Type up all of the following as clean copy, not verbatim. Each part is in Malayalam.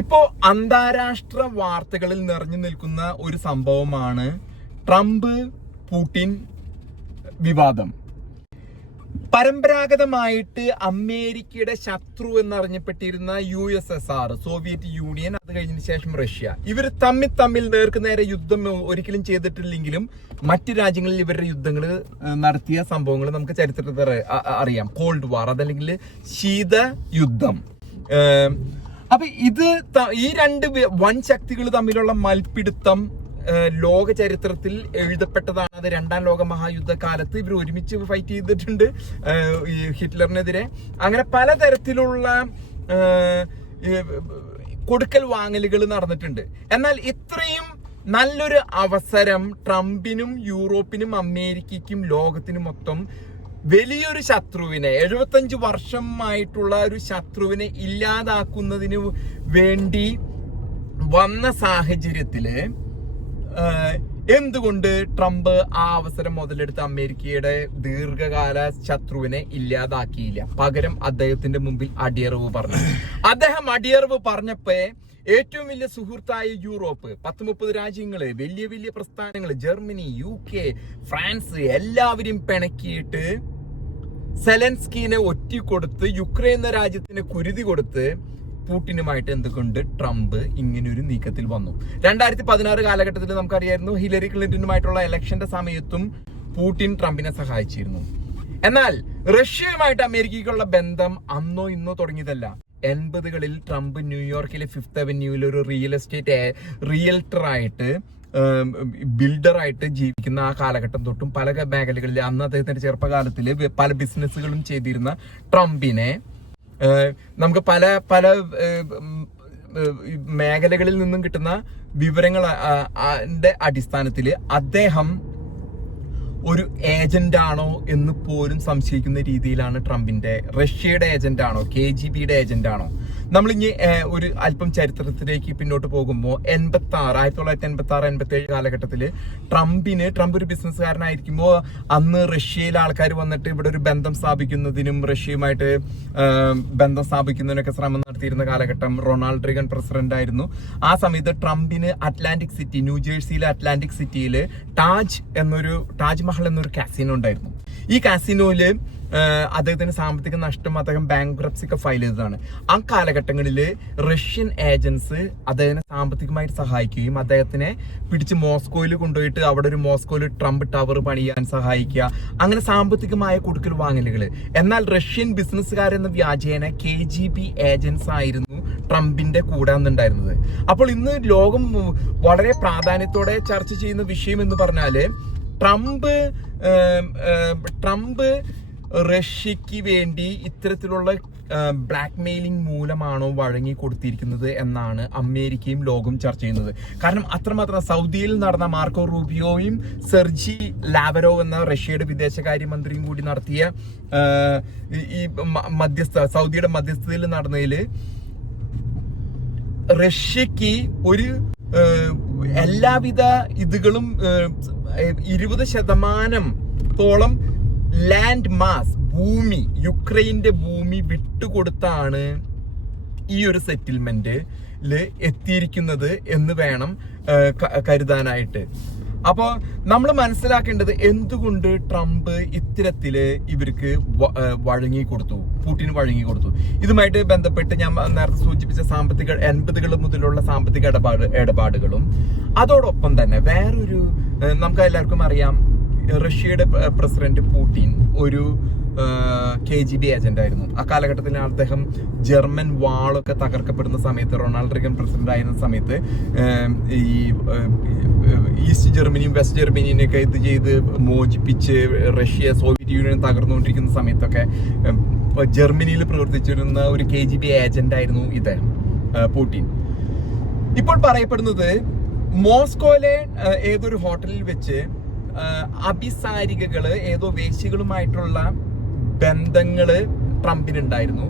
ഇപ്പോ അന്താരാഷ്ട്ര വാർത്തകളിൽ നിറഞ്ഞു നിൽക്കുന്ന ഒരു സംഭവമാണ് ട്രംപ് പുടിൻ വിവാദം. പരമ്പരാഗതമായിട്ട് അമേരിക്കയുടെ ശത്രു എന്നറിഞ്ഞപ്പെട്ടിരുന്ന USSR, സോവിയറ്റ് യൂണിയൻ, അത് കഴിഞ്ഞതിന് ശേഷം റഷ്യ, ഇവർ തമ്മിൽ നേർക്കുനേരെ യുദ്ധം ഒരിക്കലും ചെയ്തിട്ടില്ലെങ്കിലും മറ്റു രാജ്യങ്ങളിൽ ഇവരുടെ യുദ്ധങ്ങൾ നടത്തിയ സംഭവങ്ങൾ നമുക്ക് ചരിത്രത്തിൽ അറിയാം. കോൾഡ് വാർ, അതല്ലെങ്കിൽ ശീത യുദ്ധം. അപ്പൊ ഈ രണ്ട് വൻ ശക്തികൾ തമ്മിലുള്ള മൽപ്പിടുത്തം ലോക ചരിത്രത്തിൽ എഴുതപ്പെട്ടതാണ്. അത് രണ്ടാം ലോക മഹായുദ്ധ കാലത്ത് ഇവർ ഒരുമിച്ച് ഫൈറ്റ് ചെയ്തിട്ടുണ്ട് ഹിറ്റ്ലറിനെതിരെ. അങ്ങനെ പലതരത്തിലുള്ള കൊടുക്കൽ വാങ്ങലുകൾ നടന്നിട്ടുണ്ട്. എന്നാൽ ഇത്രയും നല്ലൊരു അവസരം ട്രംപിനും യൂറോപ്പിനും അമേരിക്കയ്ക്കും ലോകത്തിനും മൊത്തം വലിയൊരു ശത്രുവിനെ, 75 വർഷമായിട്ടുള്ള ഒരു ശത്രുവിനെ ഇല്ലാതാക്കുന്നതിന് വേണ്ടി വന്ന സാഹചര്യത്തില് എന്തുകൊണ്ട് ട്രംപ് ആ അവസരം മുതലെടുത്ത് അമേരിക്കയുടെ ദീർഘകാല ശത്രുവിനെ ഇല്ലാതാക്കിയില്ല? പകരം അദ്ദേഹത്തിന്റെ മുമ്പിൽ അടിയറവ് പറഞ്ഞു. അദ്ദേഹം അടിയറവ് പറഞ്ഞപ്പോ ഏറ്റവും വലിയ സുഹൃത്തായ യൂറോപ്പ്, 10-30 രാജ്യങ്ങള്, വലിയ വലിയ പ്രസ്ഥാനങ്ങൾ, ജർമ്മനി, UK, ഫ്രാൻസ്, എല്ലാവരും പിണക്കിയിട്ട് സെലൻസ്കീനെ ഒറ്റിക്കൊടുത്ത് യുക്രൈൻ എന്ന രാജ്യത്തിന് കുരുതി കൊടുത്ത് പുടിനുമായിട്ട് എന്തുകൊണ്ട് ട്രംപ് ഇങ്ങനൊരു നീക്കത്തിൽ വന്നു? 2016 കാലഘട്ടത്തിൽ നമുക്കറിയായിരുന്നു, ഹിലരി ക്ലിന്റനുമായിട്ടുള്ള ഇലക്ഷന്റെ സമയത്തും പുടിൻ ട്രംപിനെ സഹായിച്ചിരുന്നു. എന്നാൽ റഷ്യയുമായിട്ട് അമേരിക്കയ്ക്കുള്ള ബന്ധം അന്നോ ഇന്നോ തുടങ്ങിയതല്ല. 80കളിൽ ട്രംപ് ന്യൂയോർക്കിലെ 5th അവന്യൂവിൽ ഒരു റിയൽ എസ്റ്റേറ്റ് റിയൽട്ടറായിട്ട്, ബിൽഡറായിട്ട് ജീവിക്കുന്ന ആ കാലഘട്ടം തൊട്ടും പല മേഖലകളിൽ, അന്ന് അദ്ദേഹത്തിന്റെ ചെറുപ്പകാലത്തിൽ പല ബിസിനസ്സുകളും ചെയ്തിരുന്ന ട്രംപിനെ നമുക്ക് പല പല മേഖലകളിൽ നിന്നും കിട്ടുന്ന വിവരങ്ങളുടെ അടിസ്ഥാനത്തിൽ അദ്ദേഹം ഒരു ഏജന്റ് ആണോ എന്ന് പോലും സംശയിക്കുന്ന രീതിയിലാണ് റഷ്യയുടെ ഏജന്റ് ആണോ, KGBയുടെ ഏജന്റ് ആണോ? നമ്മളിനി ഒരു അല്പം ചരിത്രത്തിലേക്ക് പിന്നോട്ട് പോകുമ്പോൾ 1986-87 കാലഘട്ടത്തിൽ ട്രംപ് ഒരു ബിസിനസ്സുകാരനായിരിക്കുമ്പോൾ അന്ന് റഷ്യയിലെ ആൾക്കാർ വന്നിട്ട് ഇവിടെ ഒരു ബന്ധം സ്ഥാപിക്കുന്നതിനും റഷ്യയുമായിട്ട് ബന്ധം സ്ഥാപിക്കുന്നതിനൊക്കെ ശ്രമം നടത്തിയിരുന്ന കാലഘട്ടം. റൊണാൾഡ് റീഗൻ പ്രസിഡന്റ് ആയിരുന്നു. ആ സമയത്ത് ട്രംപിന് അറ്റ്ലാന്റിക് സിറ്റി, ന്യൂജേഴ്സിയിലെ അറ്റ്ലാന്റിക് സിറ്റിയിൽ താജ് മഹൽ എന്നൊരു കാസിനോ ഉണ്ടായിരുന്നു. ഈ കാസിനോയില് അദ്ദേഹത്തിന് സാമ്പത്തിക നഷ്ടം, അദ്ദേഹം ബാങ്ക്രപ്സി ഒക്കെ ഫയൽ ചെയ്തതാണ്. ആ കാലഘട്ടങ്ങളിൽ റഷ്യൻ ഏജൻസ് അദ്ദേഹത്തിനെ സാമ്പത്തികമായിട്ട് സഹായിക്കുകയും അദ്ദേഹത്തിനെ പിടിച്ച് മോസ്കോയിൽ കൊണ്ടുപോയിട്ട് അവിടെ ഒരു മോസ്കോയിൽ ട്രംപ് ടവർ പണിയാൻ സഹായിക്കുക, അങ്ങനെ സാമ്പത്തികമായ കൊടുക്കൽ വാങ്ങലുകൾ. എന്നാൽ റഷ്യൻ ബിസിനസ്സുകാരെന്ന വ്യാജേന KGB ഏജൻസ് ആയിരുന്നു ട്രംപിന്റെ കൂടെ അന്നുണ്ടായിരുന്നത്. അപ്പോൾ ഇന്ന് ലോകം വളരെ പ്രാധാന്യത്തോടെ ചർച്ച ചെയ്യുന്ന വിഷയം എന്ന് പറഞ്ഞാല് ട്രംപ് റഷ്യക്ക് വേണ്ടി ഇത്തരത്തിലുള്ള ബ്ലാക്ക് മെയിലിംഗ് മൂലമാണോ വഴങ്ങി കൊടുത്തിരിക്കുന്നത് എന്നാണ് അമേരിക്കയും ലോകവും ചർച്ച ചെയ്യുന്നത്. കാരണം അത്രമാത്രം സൗദിയിൽ നടന്ന മാർക്കോ റൂബിയോയും സെർജി ലാവരോവ് എന്ന റഷ്യയുടെ വിദേശകാര്യമന്ത്രിയും കൂടി നടത്തിയ ഈ സൗദിയുടെ മധ്യസ്ഥതയിൽ നടന്നതിൽ റഷ്യക്ക് ഒരു എല്ലാവിധ ഇതുകളും 20% ലാൻഡ് മാസ്, ഭൂമി, യുക്രൈന്റെ ഭൂമി വിട്ടുകൊടുത്താണ് ഈ ഒരു സെറ്റിൽമെന്റില് എത്തിയിരിക്കുന്നത് എന്ന് വേണം കരുതാനായിട്ട്. അപ്പോൾ നമ്മൾ മനസ്സിലാക്കേണ്ടത് എന്തുകൊണ്ട് ട്രംപ് ഇത്തരത്തില് ഇവർക്ക് പുടിന് വഴങ്ങി കൊടുത്തു. ഇതുമായിട്ട് ബന്ധപ്പെട്ട് ഞാൻ നേരത്തെ സൂചിപ്പിച്ച 80കൾ മുതലുള്ള സാമ്പത്തിക ഇടപാടുകളും അതോടൊപ്പം തന്നെ വേറൊരു, നമുക്ക് എല്ലാവർക്കും അറിയാം, റഷ്യയുടെ പ്രസിഡന്റ് പുടിൻ ഒരു KGB ഏജന്റ് ആയിരുന്നു. ആ കാലഘട്ടത്തിൽ അദ്ദേഹം ജർമ്മൻ വാളൊക്കെ തകർക്കപ്പെടുന്ന സമയത്ത്, റൊണാൾഡ് റീഗൻ പ്രസിഡന്റ് ആയിരുന്ന സമയത്ത്, ഈ ഈസ്റ്റ് ജർമ്മനിയും വെസ്റ്റ് ജർമ്മനിയൊക്കെ ഇത് ചെയ്ത് മോചിപ്പിച്ച് റഷ്യ, സോവിയറ്റ് യൂണിയൻ തകർന്നുകൊണ്ടിരിക്കുന്ന സമയത്തൊക്കെ ജർമ്മനിയിൽ പ്രവർത്തിച്ചിരുന്ന ഒരു KGB ഏജന്റ് ആയിരുന്നു ഇദ്ദേഹം, പുടിൻ. ഇപ്പോൾ പറയപ്പെടുന്നത് മോസ്കോയിലെ ഏതൊരു ഹോട്ടലിൽ വെച്ച് അഭിസാരികകള്, ഏതോ വേശ്യകളുമായിട്ടുള്ള ബന്ധങ്ങള് ട്രംപിനുണ്ടായിരുന്നു.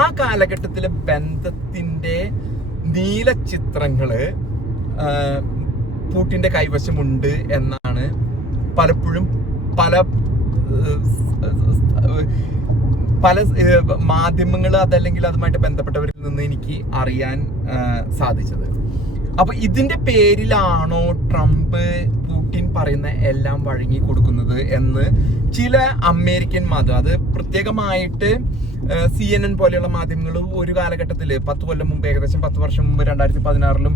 ആ കാലഘട്ടത്തിലെ ബന്ധത്തിന്റെ നീലച്ചിത്രങ്ങള് പുടിന്റെ കൈവശമുണ്ട് എന്നാണ് പലപ്പോഴും പല മാധ്യമങ്ങൾ അതല്ലെങ്കിൽ അതുമായിട്ട് ബന്ധപ്പെട്ടവരിൽ നിന്ന് എനിക്ക് അറിയാൻ സാധിച്ചത്. അപ്പൊ ഇതിന്റെ പേരിലാണോ ട്രംപ് പുടിൻ പറയുന്ന എല്ലാം വഴങ്ങി കൊടുക്കുന്നത് എന്ന് ചില അമേരിക്കൻ മാധ്യമം, അത് പ്രത്യേകമായിട്ട് CNN പോലെയുള്ള മാധ്യമങ്ങൾ ഒരു കാലഘട്ടത്തിൽ 10 കൊല്ലം മുമ്പ്, ഏകദേശം 10 വർഷം മുമ്പ് 2016-ലും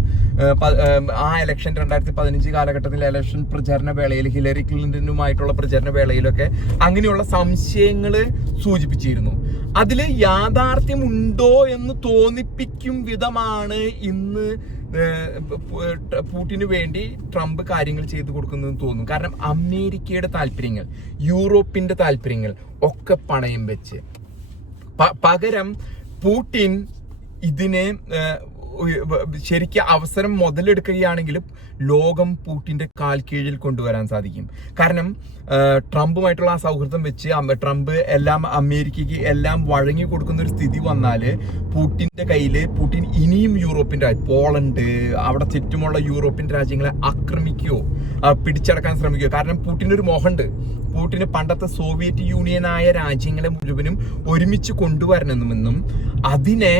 ആ ഇലക്ഷൻ 2015 കാലഘട്ടത്തിൽ ഇലക്ഷൻ പ്രചാരണ വേളയിൽ ഹിലറി ക്ലിന്റനുമായിട്ടുള്ള പ്രചാരണ വേളയിലൊക്കെ അങ്ങനെയുള്ള സംശയങ്ങൾ സൂചിപ്പിച്ചിരുന്നു. അതിൽ യാഥാർത്ഥ്യമുണ്ടോ എന്ന് തോന്നിപ്പിക്കും വിധമാണ് ഇന്ന് പുടിന് വേണ്ടി ട്രംപ് കാര്യങ്ങൾ ചെയ്തു കൊടുക്കുന്നതെന്ന് തോന്നുന്നു. കാരണം അമേരിക്കയുടെ താല്പര്യങ്ങൾ, യൂറോപ്പിന്റെ താല്പര്യങ്ങൾ ഒക്കെ പണയം വെച്ച് പകരം പുടിൻ ഇതിനെ ശരിക്കും അവസരം മുതലെടുക്കുകയാണെങ്കിൽ ലോകം പുടിന്റെ കാൽ കീഴിൽ കൊണ്ടുവരാൻ സാധിക്കും. കാരണം ട്രംപുമായിട്ടുള്ള ആ സൗഹൃദം വെച്ച് ട്രംപ് എല്ലാം അമേരിക്കയ്ക്ക് എല്ലാം വഴങ്ങി കൊടുക്കുന്ന ഒരു സ്ഥിതി വന്നാല് പുടിന്റെ കയ്യില് പുടിൻ ഇനിയും യൂറോപ്യൻ പോളണ്ട് അവിടെ ചുറ്റുമുള്ള യൂറോപ്യൻ രാജ്യങ്ങളെ ആക്രമിക്കുകയോ പിടിച്ചടക്കാൻ ശ്രമിക്കുകയോ. കാരണം പുടിന് ഒരു മോഹമുണ്ട്, പുടിന് പണ്ടത്തെ സോവിയറ്റ് യൂണിയനായ രാജ്യങ്ങളെ മുഴുവനും ഒരുമിച്ച് കൊണ്ടുവരണമെന്നും അതിനെ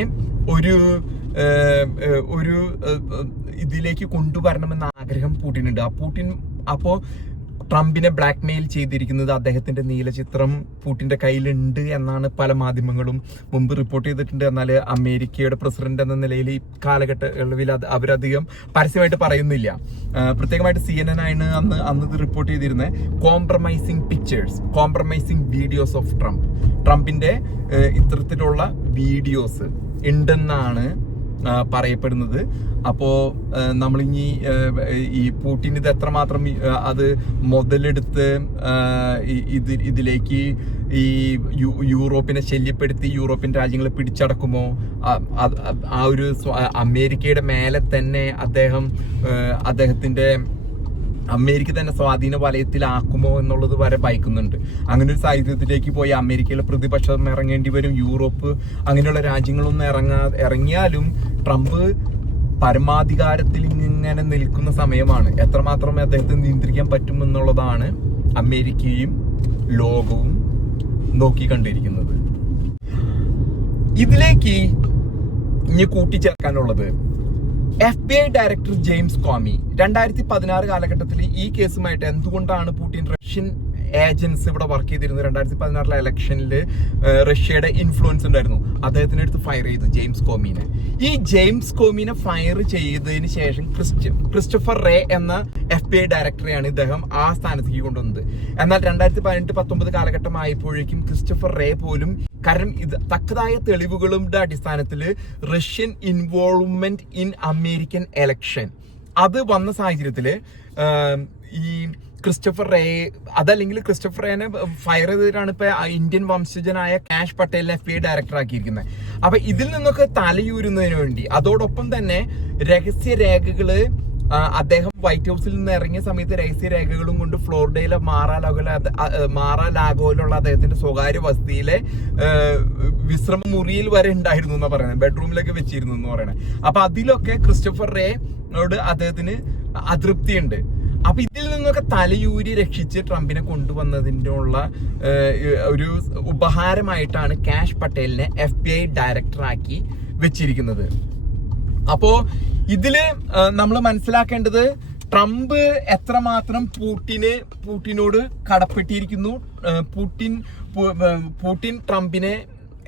ഒരു ഇതിലേക്ക് കൊണ്ടുവരണമെന്ന ആഗ്രഹം പുടിനുണ്ട്. അപ്പോ ട്രംപിനെ ബ്ലാക്ക് മെയിൽ ചെയ്തിരിക്കുന്നത് അദ്ദേഹത്തിന്റെ നീലചിത്രം പുടിന്റെ കയ്യിലുണ്ട് എന്നാണ് പല മാധ്യമങ്ങളും മുമ്പ് റിപ്പോർട്ട് ചെയ്തിട്ടുണ്ട്. എന്നാൽ അമേരിക്കയുടെ പ്രസിഡന്റ് എന്ന നിലയിൽ ഈ കാലഘട്ടങ്ങളിൽ അവരധികം പരസ്യമായിട്ട് പറയുന്നില്ല. പ്രത്യേകമായിട്ട് CNN ആണ് അന്ന് ഇത് റിപ്പോർട്ട് ചെയ്തിരുന്നത്. കോംപ്രമൈസിങ് വീഡിയോസ് ഓഫ് ട്രംപിന്റെ ഇത്തരത്തിലുള്ള വീഡിയോസ് ഉണ്ടെന്നാണ് പറയപ്പെടുന്നത്. അപ്പോ നമ്മളിനി ഈ പുടിൻ ഇത് എത്രമാത്രം അത് മുതലെടുത്ത് ഇതിലേക്ക് ഈ യൂറോപ്പിനെ ശല്യപ്പെടുത്തി യൂറോപ്യൻ രാജ്യങ്ങളെ പിടിച്ചടക്കുമോ, ആ ഒരു അമേരിക്കയുടെ മേലെ തന്നെ അദ്ദേഹത്തിന്റെ അമേരിക്ക തന്നെ സ്വാധീന വലയത്തിലാക്കുമോ എന്നുള്ളത് വരെ ഭയക്കുന്നുണ്ട്. അങ്ങനെ ഒരു സാഹചര്യത്തിലേക്ക് പോയി അമേരിക്കയിലെ പ്രതിപക്ഷം ഇറങ്ങേണ്ടി വരും. യൂറോപ്പ് അങ്ങനെയുള്ള രാജ്യങ്ങളൊന്നും ഇറങ്ങിയാലും ട്രംപ് പരമാധികാരത്തിൽ ഇങ്ങനെ നിൽക്കുന്ന സമയമാണ്. എത്രമാത്രം അദ്ദേഹത്തെ നിയന്ത്രിക്കാൻ പറ്റുമെന്നുള്ളതാണ് അമേരിക്കയും ലോകവും നോക്കിക്കണ്ടിരിക്കുന്നത്. ഇതിലേക്ക് ഇനി കൂട്ടിച്ചേർക്കാനുള്ളത് FBI ഡയറക്ടർ ജെയിംസ് കോമി 2016 കാലഘട്ടത്തിൽ ഈ കേസുമായിട്ട് എന്തുകൊണ്ടാണ് പുടിൻ റഷ്യൻ ഏജൻസ് ഇവിടെ വർക്ക് ചെയ്തിരുന്നത്. 2016 ഇലക്ഷനിൽ റഷ്യയുടെ ഇൻഫ്ലുവൻസ് ഉണ്ടായിരുന്നു. അദ്ദേഹത്തിനെ എടുത്ത് ഫയർ ചെയ്തു ജെയിംസ് കോമിനെ. ഈ ജെയിംസ് കോമിനെ ഫയർ ചെയ്തതിന് ശേഷം ക്രിസ്റ്റഫർ റേ എന്ന FBI ഡയറക്ടറെയാണ് ഇദ്ദേഹം ആ സ്ഥാനത്തേക്ക് കൊണ്ടുവന്നത്. എന്നാൽ 2018-19 കാലഘട്ടം ആയപ്പോഴേക്കും ക്രിസ്റ്റഫർ റേ പോലും, കാരണം ഇത് തക്കതായ തെളിവുകളുടെ അടിസ്ഥാനത്തിൽ Russian involvement in American election അത് വന്ന സാഹചര്യത്തില് ഈ ക്രിസ്റ്റഫർ റേ അതല്ലെങ്കിൽ ക്രിസ്റ്റഫർ റേനെ ഫയർ ചെയ്തിട്ടാണ് ഇപ്പൊ ഇന്ത്യൻ വംശജനായ കാഷ് പട്ടേലിനെ FBI ഡയറക്ടർ ആക്കിയിരിക്കുന്നത്. അപ്പൊ ഇതിൽ നിന്നൊക്കെ തലയൂരുന്നതിന് വേണ്ടി അതോടൊപ്പം തന്നെ രഹസ്യരേഖകള് അദ്ദേഹം വൈറ്റ് ഹൗസിൽ നിന്ന് ഇറങ്ങിയ സമയത്ത് രഹസ്യരേഖകളും കൊണ്ട് ഫ്ലോറിഡയിലെ മാറാലാഗോയിലുള്ള അദ്ദേഹത്തിന്റെ സ്വകാര്യ വസതിയിലെ വിശ്രമ മുറിയിൽ വരെ ഉണ്ടായിരുന്നു എന്നാ പറയുന്നത്, ബെഡ്റൂമിലൊക്കെ വെച്ചിരുന്നു എന്ന് പറയണത്. അപ്പൊ അതിലൊക്കെ ക്രിസ്റ്റഫർ റേയോട് അദ്ദേഹത്തിന് അതൃപ്തിയുണ്ട്. അപ്പൊ ഇതിൽ നിന്നൊക്കെ തലയൂരി രക്ഷിച്ച് ട്രംപിനെ കൊണ്ടുവന്നതിൻ്റെ ഉള്ള ഒരു ഉപഹാരമായിട്ടാണ് കാഷ് പട്ടേലിനെ FBI ഡയറക്ടറാക്കി വെച്ചിരിക്കുന്നത്. അപ്പോ ഇതില് നമ്മൾ മനസ്സിലാക്കേണ്ടത് ട്രംപ് എത്രമാത്രം പുടിനോട് കടപ്പെട്ടിരിക്കുന്നു, പുടിൻ ട്രംപിനെ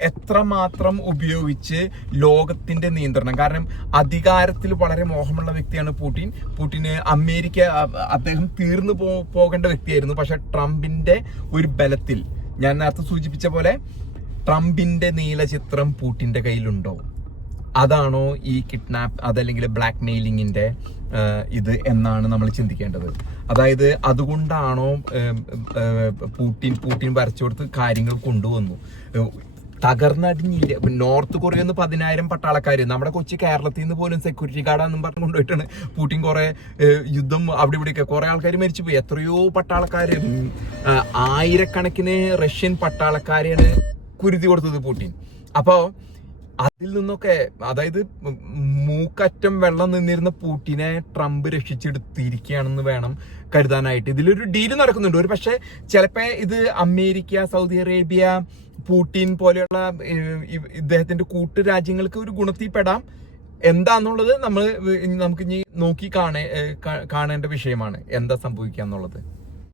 എത്രമാത്രം ഉപയോഗിച്ച് ലോകത്തിന്റെ നിയന്ത്രണം. കാരണം അധികാരത്തിൽ വളരെ മോഹമുള്ള വ്യക്തിയാണ് പുടിന്. അമേരിക്ക അദ്ദേഹം തീർന്നു പോകേണ്ട വ്യക്തിയായിരുന്നു. പക്ഷെ ട്രംപിന്റെ ഒരു ബലത്തിൽ, ഞാൻ നേരത്തെ സൂചിപ്പിച്ച പോലെ, ട്രംപിന്റെ നീലചിത്രം പുടിന്റെ കയ്യിലുണ്ടോ? അതാണോ ഈ കിഡ്നാപ്പ് അതല്ലെങ്കിൽ ബ്ലാക്ക് മെയിലിങ്ങിന്റെ ഇത് എന്നാണ് നമ്മൾ ചിന്തിക്കേണ്ടത്. അതായത് അതുകൊണ്ടാണോ പുടിൻ വരച്ചു കൊടുത്ത് കാര്യങ്ങൾ കൊണ്ടുവന്നു? തകർന്നടിഞ്ഞില്ല. നോർത്ത് കൊറിയ 10,000 പട്ടാളക്കാര്, നമ്മുടെ കൊച്ചി കേരളത്തിൽ നിന്ന് പോലും സെക്യൂരിറ്റി ഗാർഡാന്നും പറഞ്ഞു കൊണ്ടുപോയിട്ടാണ് പുടിൻ കുറെ യുദ്ധം അവിടെ ഇവിടെയൊക്കെ കുറെ ആൾക്കാർ മരിച്ചുപോയി. എത്രയോ പട്ടാളക്കാര്, ആയിരക്കണക്കിന് റഷ്യൻ പട്ടാളക്കാരെയാണ് കുരുതി കൊടുത്തത് പുടിൻ. അപ്പോ അതിൽ നിന്നൊക്കെ, അതായത് മൂക്കറ്റം വെള്ളം നിന്നിരുന്ന പുടിനെ ട്രംപ് രക്ഷിച്ചെടുത്തിരിക്കുകയാണെന്ന് വേണം കരുതാനായിട്ട്. ഇതിലൊരു ഡീല് നടക്കുന്നുണ്ട്. ഒരു പക്ഷേ ചിലപ്പോ ഇത് അമേരിക്ക, സൗദി അറേബ്യ, പുടിൻ പോലെയുള്ള ഇദ്ദേഹത്തിന്റെ കൂട്ടുരാജ്യങ്ങൾക്ക് ഒരു ഗുണത്തിൽപ്പെടാം. എന്താന്നുള്ളത് നമുക്ക് ഇനി നോക്കി കാണേണ്ട വിഷയമാണ്, എന്താ സംഭവിക്കുക എന്നുള്ളത്.